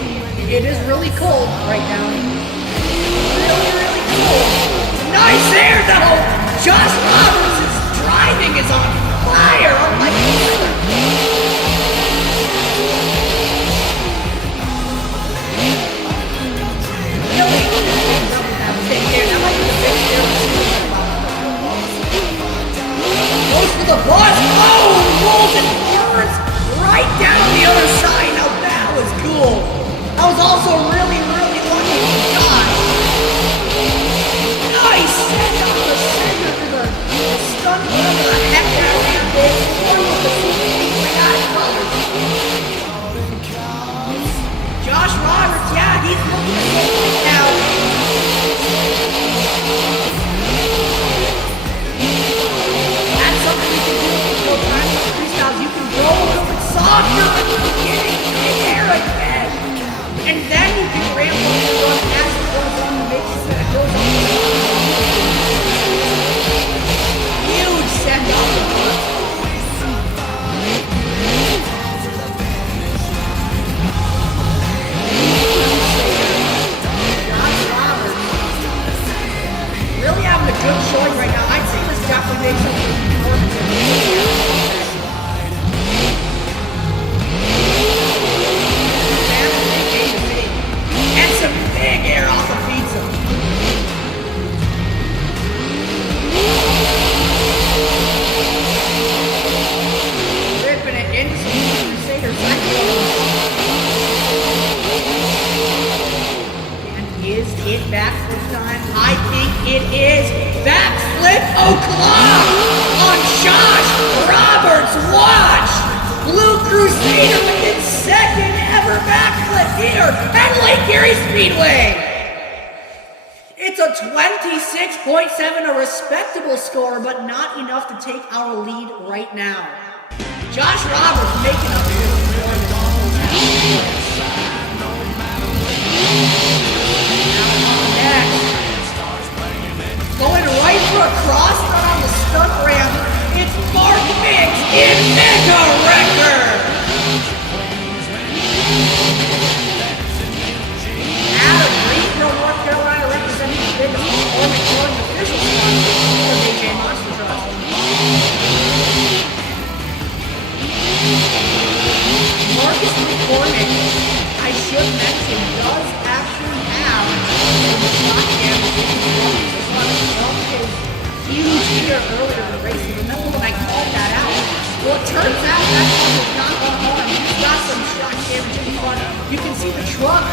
it is really cold right now. Really cold. Nice air though! Josh Roberts' driving is on fire! Oh my god! Really? Take care. That might be the big air. Goes for the bus. Oh! Rolls and forwards right down the other side. Now that was cool. That was also really lucky shot. Nice set up the center for the stunt. Whatever the heck that ramp is. One with the Speedway out of colors. Josh Roberts, yeah, he's looking to get it now. That's something you can do with the full time freestyles. You can go a little bit softer at the beginning, big air again. And then you can ramp up the run as it goes on to make sure that it goes on. Huge send off the front. Josh Roberts really having a good showing right now. I'd say this definitely makes up for the performance in the video. And some big air off the pizza. Ripping it into some Crusaders. And is it backflip time? I think it is. Backflip o'clock on Josh Roberts. Watch. Blue Crusader with his second ever backflip here at Lake Erie Speedway. It's a 26.7, a respectable score, but not enough to take our lead right now. Josh Roberts making up his performance. Next. Going right for a cross run on the stunt ramp. It's Mark Mix in Mega Record. Adam Reed from North Carolina representing the biggest performance throwing official sponsor for AJ Monster Truck. Marcus McCormick, I should mention, does actually have a shot damage in his lungs. This one is huge here earlier in the race. Remember when I called that out? Well, it turns out that one was not on arm. He's got some shot damage in the front. You can see the truck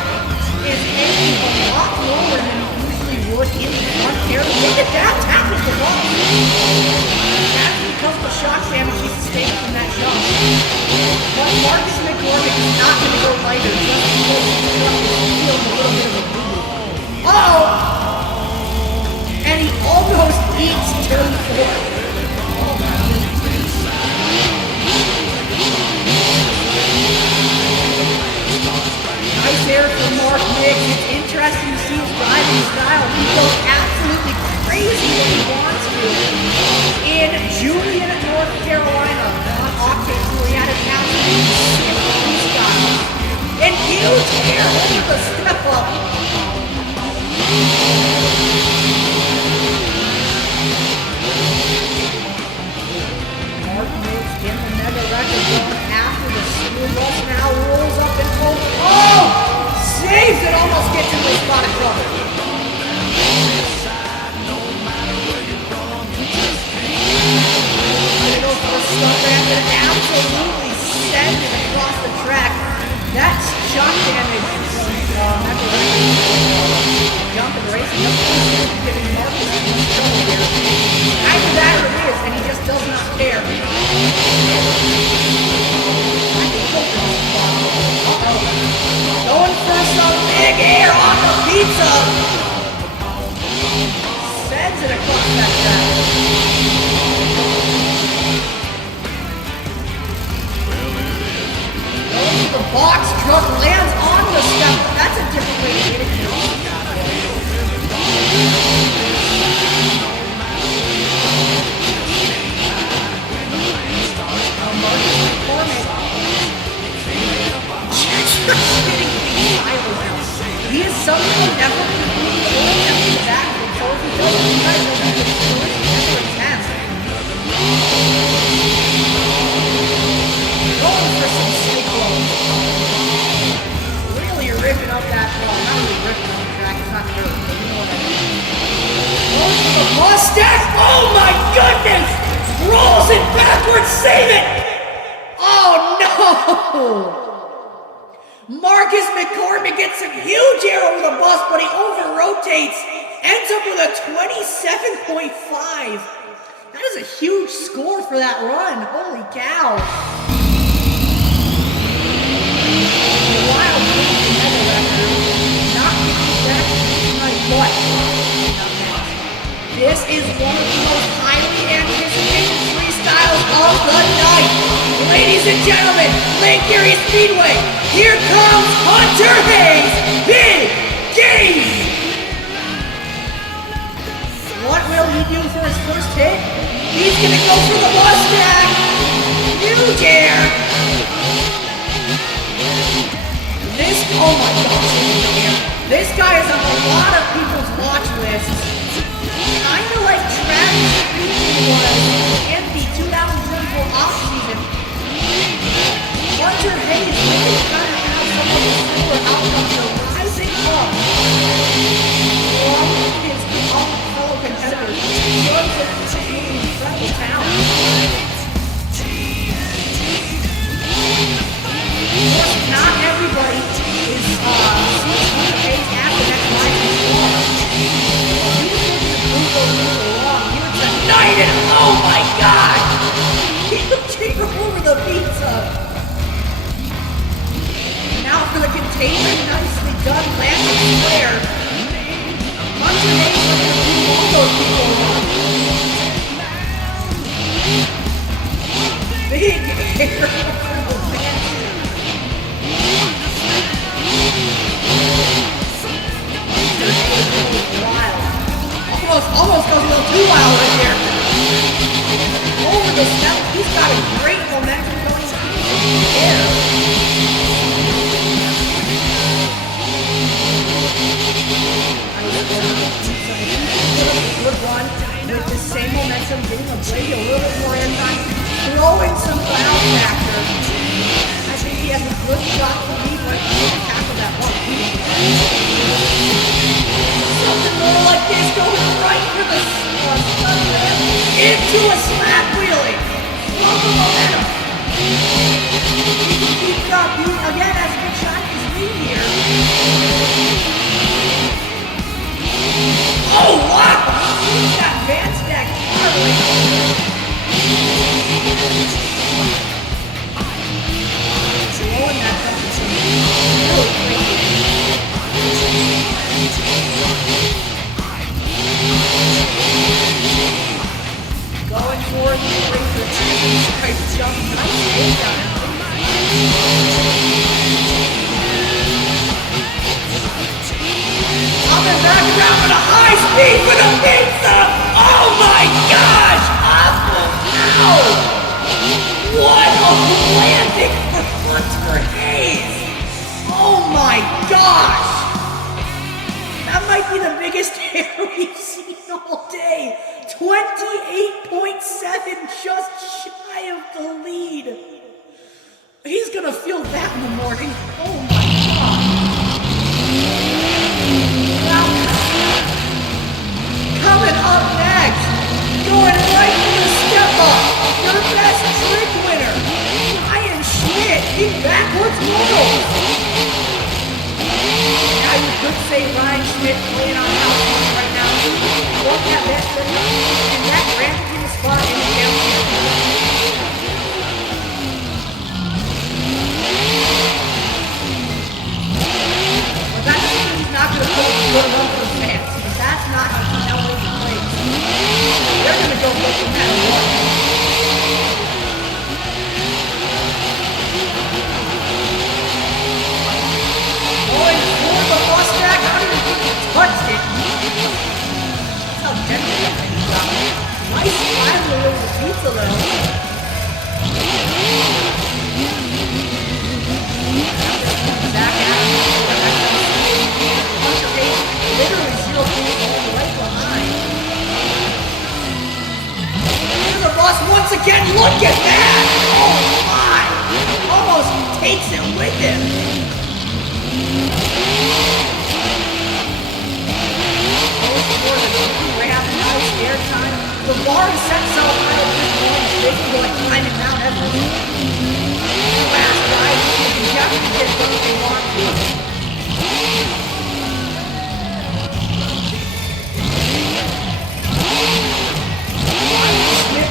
is hanging a lot lower than it usually would in the front area. Look at that, tackles the ball. That's because of the shock damage he sustained from that shot. But Marcus McCormick is not going to go lighter just because the truck is feeling a little bit of a boo. Oh! And he almost eats turn 4. Nice air from Mark Mix. It's interesting to see his driving style. He goes absolutely crazy when he wants to. In Julian, North Carolina, on Octane Tour, he had an absolute freestyle. And huge air over the step up. Mark Mix in the Mega Record run after the school bus now rolls up and oh! Saves it, almost gets into a spot of trouble. Gonna go for a stunt ramp and absolutely send it across the track. That's shock damage. Jump and race. it across that track. The box truck lands on the step. That's a different way to hit it. He is somehow never completely oriented back. So if he doesn't, you guys know that it's never intense. Going for some cyclone. Really ripping up that ball. Not really ripping up the track, it's not true, but you know what I mean. Going for the mustache. Oh my goodness! Rolls it backwards, save it! Oh no! Marcus McCormick gets some huge air over the bus, but he over-rotates. Ends up with a 27.5. That is a huge score for that run. Holy cow. Wild what? This is one of the most highly anticipated freestyles of the night. Ladies and gentlemen, Lake Erie Speedway, here comes Hunter Hayes, Big Game! What will he do for his first hit? He's gonna go for the Mustang! Huge air! Oh my gosh, this guy is on a lot of people's watch lists. Kind of like Travis was in the 2024 offseason. Hunter Hayes really kind of has some of the similar outcomes of rising up from his fellow competitors. Runs with incredible talent. Of course, not everybody is Hunter Hayes at the next rising star. Tonight and oh my god! He'll take over the pizza! Now for the container, nicely done, landing square. Hunter Hayes is going to do all those people around. Big air. Wild. Almost goes a little too wild right there. Over the step, he's got a great momentum going in the air. Good run with the same momentum, getting a Brady a little bit more airtime, throwing some ground factor. I think he has a good shot to lead right to tackle that one. Something more like this, going right for the into a slap wheelie. Love the momentum. He can keep it up. He again has a good shot in his lead here. Oh wow! He's got van stack hardly. Throwing that something really crazy. Going for it, nice jump, nice take on it. Coming back around with a high speed for the pizza! Oh my gosh! Awful! Ow! What a landing for Hunter Hayes! Oh my gosh! That might be the biggest air we've seen all day. 28.7, just shy of the lead. He's gonna feel that in the morning. Oh my god. Now, coming up next, going right for the step up, your best trick winner, Ryan Schmidt, in backwards rolls. Now you could say Ryan Schmidt playing on house right now. Look at that, and that granted him a spot in the downfield. But that doesn't mean he's not going to put a good run for the fans, because that's not how he plays. once again. Look at that! Oh my! Almost takes it with him. The bar is set so high at this point, they can go like climbing Mount Everest. Last ride, you can definitely get what they want to.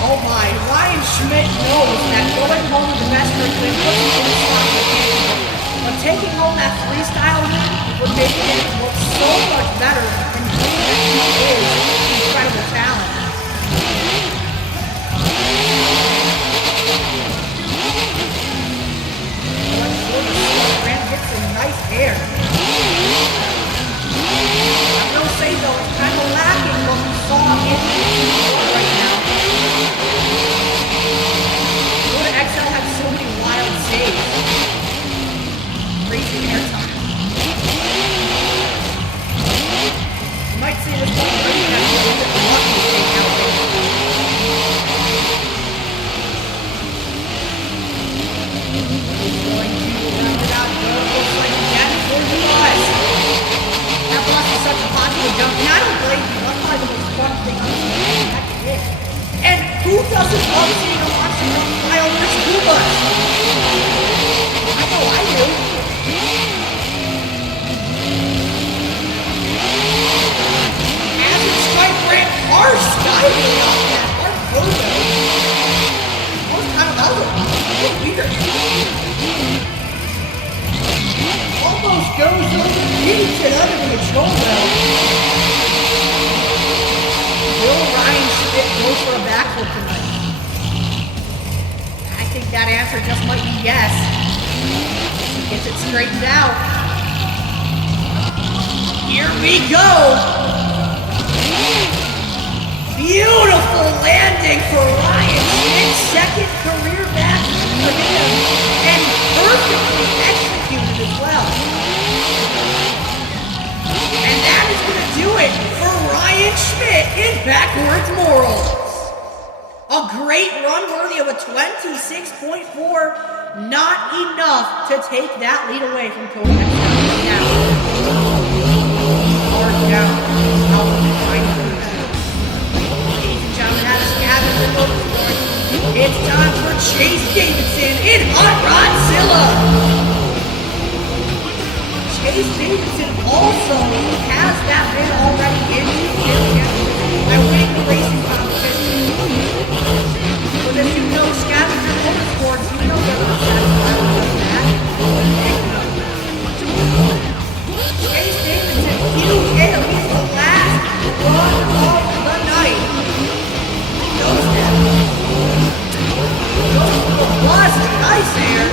Oh my, Ryan Schmidt knows that going home with the best ring win puts him in the spot for championship. But taking home that freestyle win would make him look so much better and prove that he is incredible talent. Grant gets some nice air. I will say though, it's kind of lacking what we saw in the right now. Florida XL had so many wild saves. Crazy air time. You might say this one already has a little bit of luck to take out there. He's going to round it out. Looks like again for the bus. That bus is such a popular jump. And I don't blame you. That's probably the most fun thing on this game. That is. And who doesn't love seeing a monster jump fly over a school bus? I know I do. Acid Stripe ran hard skyway off that hard photo. I was kind of out of it. It's weird. Almost goes over Peterson under the control rail. Will Ryan Schmidt goes for a backflip tonight? I think that answer just might be yes. He gets it straightened out. Here we go. Beautiful landing for Ryan Schmidt. Second career backflip for him. And perfectly executed as well. And that is going to do it for Ryan Schmidt in backwards morals. A great run worthy of a 26.4. Not enough to take that lead away from Cody XL. Hard down. Out of the final. Ladies and gentlemen, that is Gavin the Motorsport. It's time for Chase Davidson in Hot Rodzilla. Chase Davidson also has that win already in his championship by winning the racing competition. But if you know Scavenger Motorsports, you know they're not satisfied with that. Chase Davidson, huge hit of the last run of the night. He knows that. Was nice there.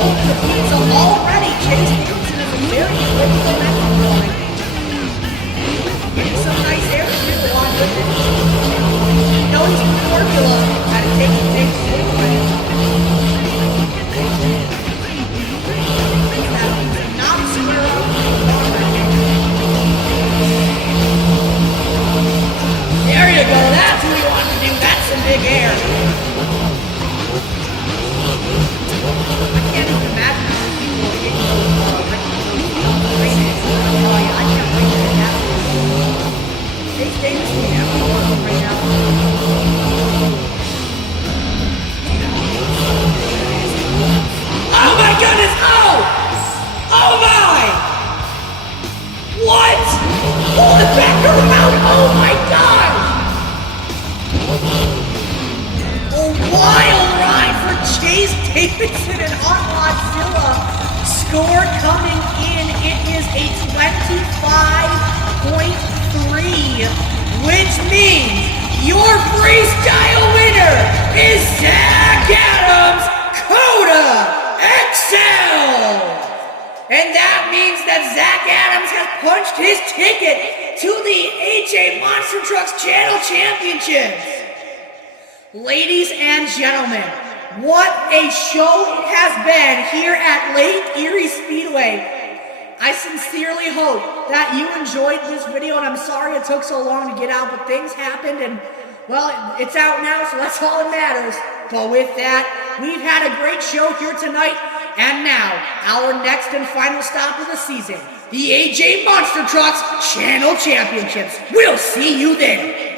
Over the pizza already. Chase Davidson is a very quick momentum going. Getting some nice air too along with it. Notice the formula that it takes a big swing. Not square up. There you go. That's what we want to do. That's some big air. I can't even imagine how many people are getting I can't wait to get that. Chase Davidson, right now. Oh my goodness! Oh! Oh my! What? Pull it back around! Oh my god! A wild ride for Chase Davidson and Hot Rodzilla. Score coming in, it is a 25.3, which means your freestyle winner is Zach Adams, Coda XL. And that means that Zach Adams has punched his ticket to the HA Monster Trucks Channel Championships. Ladies and gentlemen, what a show it has been here at Lake Erie Speedway. I sincerely hope that you enjoyed this video, and I'm sorry it took so long to get out, but things happened, and, well, it's out now, so that's all that matters. But with that, we've had a great show here tonight, and now, our next and final stop of the season, the AJ Monster Trucks Channel Championships. We'll see you there.